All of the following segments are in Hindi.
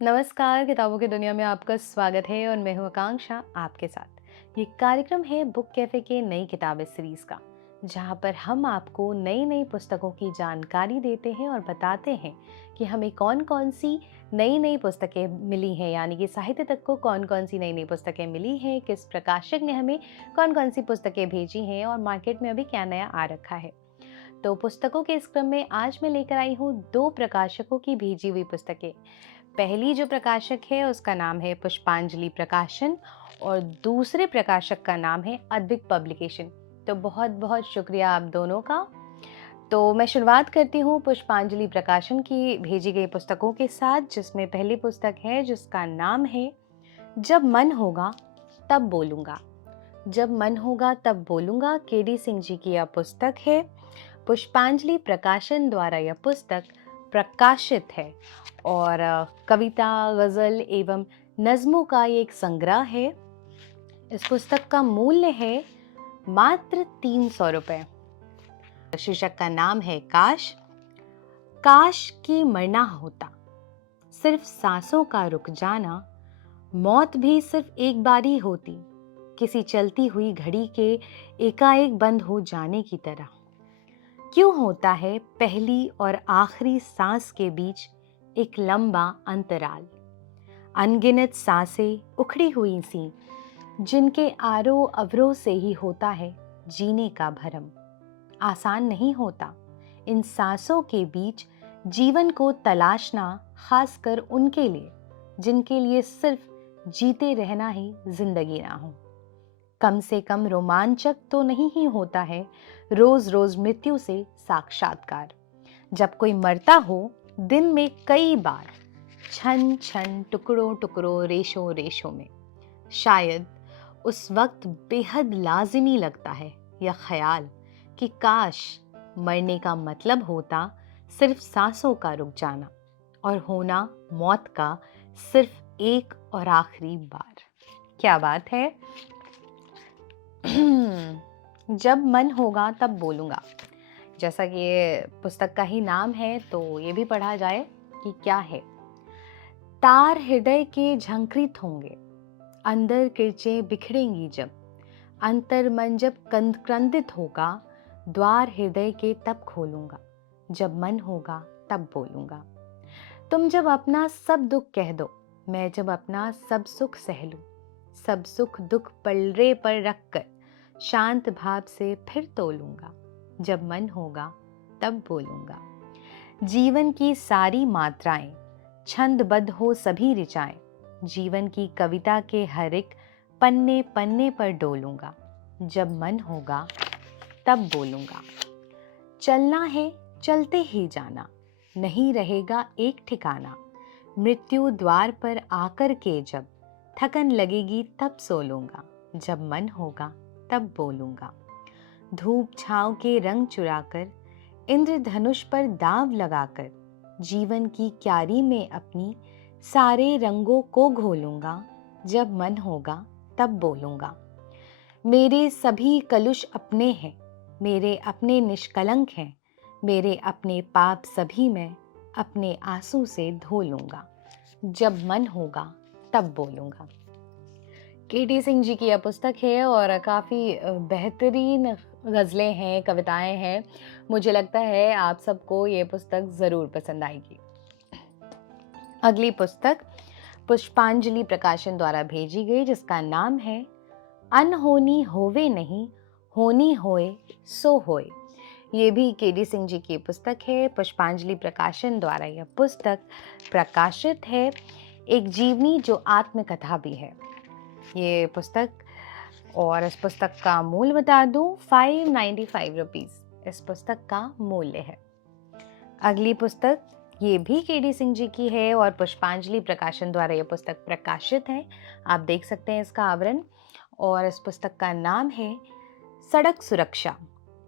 नमस्कार, किताबों की दुनिया में आपका स्वागत है और मैं हूँ आकांक्षा आपके साथ। ये कार्यक्रम है बुक कैफे के नई किताबें सीरीज का, जहाँ पर हम आपको नई नई पुस्तकों की जानकारी देते हैं और बताते हैं कि हमें कौन कौन सी नई नई पुस्तकें मिली हैं, यानी कि साहित्य तक को कौन कौन सी नई नई पुस्तकें मिली हैं, किस प्रकाशक ने हमें कौन कौन सी पुस्तकें भेजी हैं और मार्केट में अभी क्या नया आ रखा है। तो पुस्तकों के इस क्रम में आज मैं लेकर आई हूँ दो प्रकाशकों की भेजी हुई पुस्तकें। पहली जो प्रकाशक है उसका नाम है पुष्पांजलि प्रकाशन और दूसरे प्रकाशक का नाम है अद्विक पब्लिकेशन। तो बहुत बहुत शुक्रिया आप दोनों का। तो मैं शुरुआत करती हूँ पुष्पांजलि प्रकाशन की भेजी गई पुस्तकों के साथ, जिसमें पहली पुस्तक है जिसका नाम है जब मन होगा तब बोलूँगा। जब मन होगा तब बोलूँगा केडी सिंह जी की यह पुस्तक है। पुष्पांजलि प्रकाशन द्वारा यह पुस्तक प्रकाशित है और कविता, गज़ल एवं नज़्मों का ये एक संग्रह है। इस पुस्तक का मूल्य है मात्र 300 रुपये। शीर्षक का नाम है काश। काश कि मरना होता, सिर्फ सांसों का रुक जाना। मौत भी सिर्फ एक बार ही होती, किसी चलती हुई घड़ी के एकाएक बंद हो जाने की तरह। क्यों होता है पहली और आखिरी सांस के बीच एक लंबा अंतराल। अनगिनत सांसें उखड़ी हुई सी, जिनके आरोह अवरोह से ही होता है जीने का भरम। आसान नहीं होता इन सांसों के बीच जीवन को तलाशना, खासकर उनके लिए जिनके लिए सिर्फ जीते रहना ही जिंदगी ना हो। कम से कम रोमांचक तो नहीं ही होता है रोज रोज मृत्यु से साक्षात्कार। जब कोई मरता हो दिन में कई बार, छन छन टुकड़ों टुकड़ों रेशों रेशों में, शायद उस वक्त बेहद लाजिमी लगता है यह ख्याल कि काश मरने का मतलब होता सिर्फ सांसों का रुक जाना और होना मौत का सिर्फ एक और आखिरी बार। क्या बात है। जब मन होगा तब बोलूँगा, जैसा कि ये पुस्तक का ही नाम है तो ये भी पढ़ा जाए कि क्या है। तार हृदय के झंकृत होंगे, अंदर किरचें बिखरेंगी जब, अंतर मन जब क्रंदित होगा, द्वार हृदय के तब खोलूंगा। जब मन होगा तब बोलूंगा। तुम जब अपना सब दुख कह दो, मैं जब अपना सब सुख सह लूं, सब सुख दुख पलड़े पर रख कर शांत भाव से फिर तोलूंगा। जब मन होगा तब बोलूंगा। जीवन की सारी मात्राएं छंदबद्ध हो सभी ऋचाएं, जीवन की कविता के हर एक पन्ने पन्ने पर डोलूंगा। जब मन होगा तब बोलूंगा। चलना है चलते ही जाना, नहीं रहेगा एक ठिकाना। मृत्यु द्वार पर आकर के जब थकन लगेगी तब सो लूंगा। जब मन होगा तब बोलूंगा। धूप छांव के रंग चुराकर, इंद्रधनुष पर दांव लगाकर, जीवन की क्यारी में अपनी सारे रंगों को घोलूंगा। जब मन होगा तब बोलूंगा। मेरे सभी कलुष अपने हैं, मेरे अपने निष्कलंक हैं, मेरे अपने पाप सभी मैं अपने आंसू से धो लूंगा। जब मन होगा तब बोलूंगा। केडी सिंह जी की यह पुस्तक है और काफ़ी बेहतरीन गज़लें हैं, कविताएं हैं। मुझे लगता है आप सबको ये पुस्तक ज़रूर पसंद आएगी। अगली पुस्तक पुष्पांजलि प्रकाशन द्वारा भेजी गई, जिसका नाम है अनहोनी होवे नहीं, होनी होए सो होए। ये भी केडी सिंह जी की पुस्तक है। पुष्पांजलि प्रकाशन द्वारा यह पुस्तक प्रकाशित है। एक जीवनी जो आत्मकथा भी है ये पुस्तक, और इस पुस्तक का मूल्य बता दूं 595 रुपीज़ इस पुस्तक का मूल्य है। अगली पुस्तक ये भी केडी सिंह जी की है और पुष्पांजलि प्रकाशन द्वारा यह पुस्तक प्रकाशित है। आप देख सकते हैं इसका आवरण, और इस पुस्तक का नाम है सड़क सुरक्षा,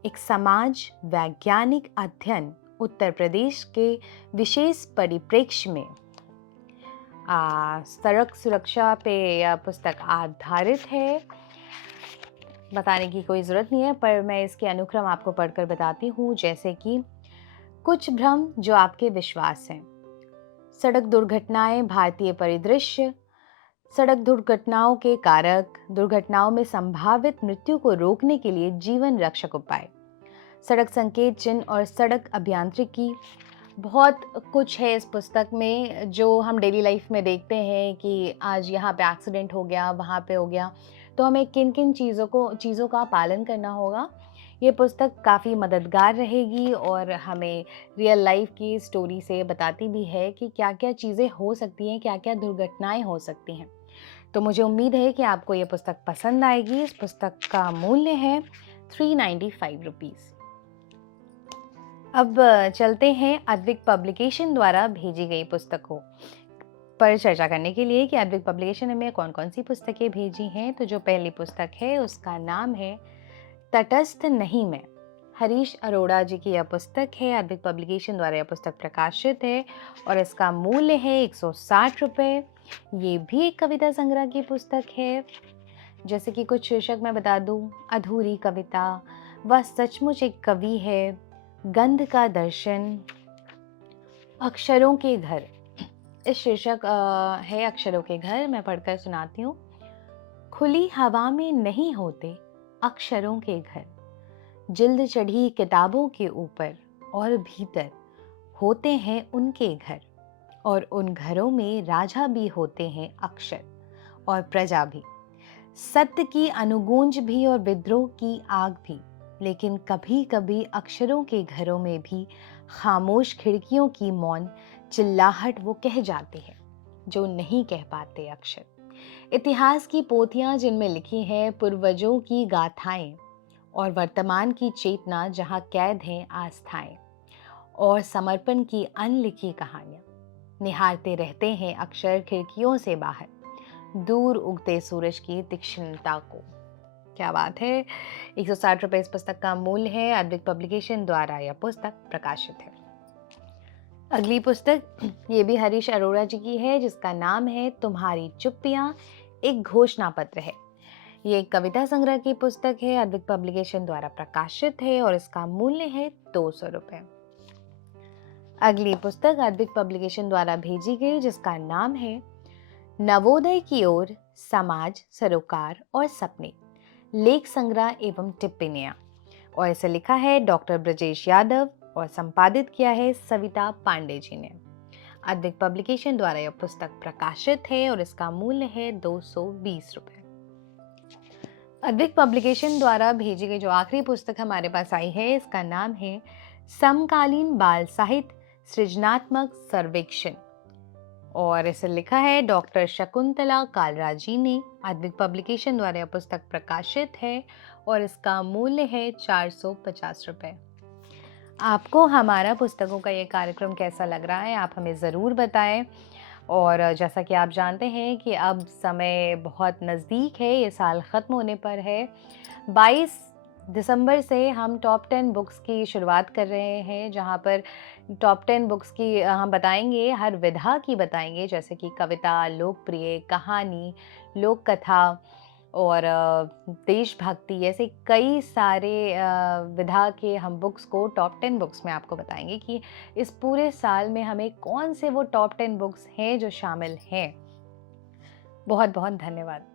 एक समाज वैज्ञानिक अध्ययन उत्तर प्रदेश के विशेष परिप्रेक्ष्य में। सड़क सुरक्षा पे यह पुस्तक आधारित है, बताने की कोई ज़रूरत नहीं है, पर मैं इसके अनुक्रम आपको पढ़कर बताती हूँ। जैसे कि कुछ भ्रम जो आपके विश्वास हैं, सड़क दुर्घटनाएं भारतीय परिदृश्य, सड़क दुर्घटनाओं के कारक, दुर्घटनाओं में संभावित मृत्यु को रोकने के लिए जीवन रक्षक उपाय, सड़क संकेत चिन्ह और सड़क अभियांत्रिकी। बहुत कुछ है इस पुस्तक में जो हम डेली लाइफ में देखते हैं कि आज यहाँ पे एक्सीडेंट हो गया, वहाँ पे हो गया, तो हमें किन किन चीज़ों का पालन करना होगा। ये पुस्तक काफ़ी मददगार रहेगी और हमें रियल लाइफ की स्टोरी से बताती भी है कि क्या क्या चीज़ें हो सकती हैं, क्या क्या दुर्घटनाएं हो सकती हैं। तो मुझे उम्मीद है कि आपको ये पुस्तक पसंद आएगी। इस पुस्तक का मूल्य है 395 रुपीज़। अब चलते हैं अद्विक पब्लिकेशन द्वारा भेजी गई पुस्तकों पर चर्चा करने के लिए कि अद्विक पब्लिकेशन ने हमें कौन कौन सी पुस्तकें भेजी हैं। तो जो पहली पुस्तक है उसका नाम है तटस्थ नहीं मैं। हरीश अरोड़ा जी की यह पुस्तक है। अद्विक पब्लिकेशन द्वारा यह पुस्तक प्रकाशित है और इसका मूल्य है 160 रुपये। ये भी एक कविता संग्रह की पुस्तक है। जैसे कि कुछ शीर्षक मैं बता दूं: अधूरी कविता, वह सचमुच एक कवि है, गंध का दर्शन, अक्षरों के घर। इस शीर्षक है अक्षरों के घर। मैं पढ़कर सुनाती हूँ। खुली हवा में नहीं होते अक्षरों के घर, जिल्द चढ़ी किताबों के ऊपर और भीतर होते हैं उनके घर, और उन घरों में राजा भी होते हैं अक्षर और प्रजा भी, सत्य की अनुगूंज भी और विद्रोह की आग भी। लेकिन कभी कभी अक्षरों के घरों में भी खामोश खिड़कियों की मौन चिल्लाहट वो कह जाते हैं जो नहीं कह पाते अक्षर। इतिहास की पोथियां जिनमें लिखी हैं पूर्वजों की गाथाएं, और वर्तमान की चेतना जहां कैद हैं आस्थाएं, और समर्पण की अनलिखी कहानियां निहारते रहते हैं अक्षर खिड़कियों से बाहर, दूर उगते सूरज की तीक्ष्णता को। क्या बात है। 160 रुपये इस पुस्तक का मूल्य है। अद्विक पब्लिकेशन द्वारा यह पुस्तक प्रकाशित है। अगली पुस्तक ये भी हरीश अरोड़ा जी की है, जिसका नाम है तुम्हारी चुप्पियां एक घोषणा पत्र है। ये एक कविता संग्रह की पुस्तक है। अद्विक पब्लिकेशन द्वारा प्रकाशित है और इसका मूल्य है 200 रुपये। अगली पुस्तक अद्विक पब्लिकेशन द्वारा भेजी गई, जिसका नाम है नवोदय की ओर समाज, सरोकार और सपने, लेख संग्रह एवं टिप्पणियां, और इसे लिखा है डॉक्टर ब्रजेश यादव और संपादित किया है सविता पांडे जी ने। अद्विक पब्लिकेशन द्वारा यह पुस्तक प्रकाशित है और इसका मूल्य है 220 रुपये। अद्विक पब्लिकेशन द्वारा भेजी गई जो आखिरी पुस्तक हमारे पास आई है, इसका नाम है समकालीन बाल साहित्य सृजनात्मक सर्वेक्षण, और इसे लिखा है डॉक्टर शकुंतला कालरा जी ने। अद्विक पब्लिकेशन द्वारा यह पुस्तक प्रकाशित है और इसका मूल्य है 450 रुपये। आपको हमारा पुस्तकों का ये कार्यक्रम कैसा लग रहा है, आप हमें ज़रूर बताएं। और जैसा कि आप जानते हैं कि अब समय बहुत नज़दीक है, ये साल ख़त्म होने पर है। 22 दिसंबर से हम टॉप 10 बुक्स की शुरुआत कर रहे हैं, जहाँ पर टॉप 10 बुक्स की हम बताएंगे, हर विधा की बताएंगे, जैसे कि कविता, लोकप्रिय, कहानी, लोक कथा और देशभक्ति, ऐसे कई सारे विधा के हम बुक्स को टॉप 10 बुक्स में आपको बताएंगे कि इस पूरे साल में हमें कौन से वो टॉप 10 बुक्स हैं जो शामिल हैं। बहुत बहुत धन्यवाद।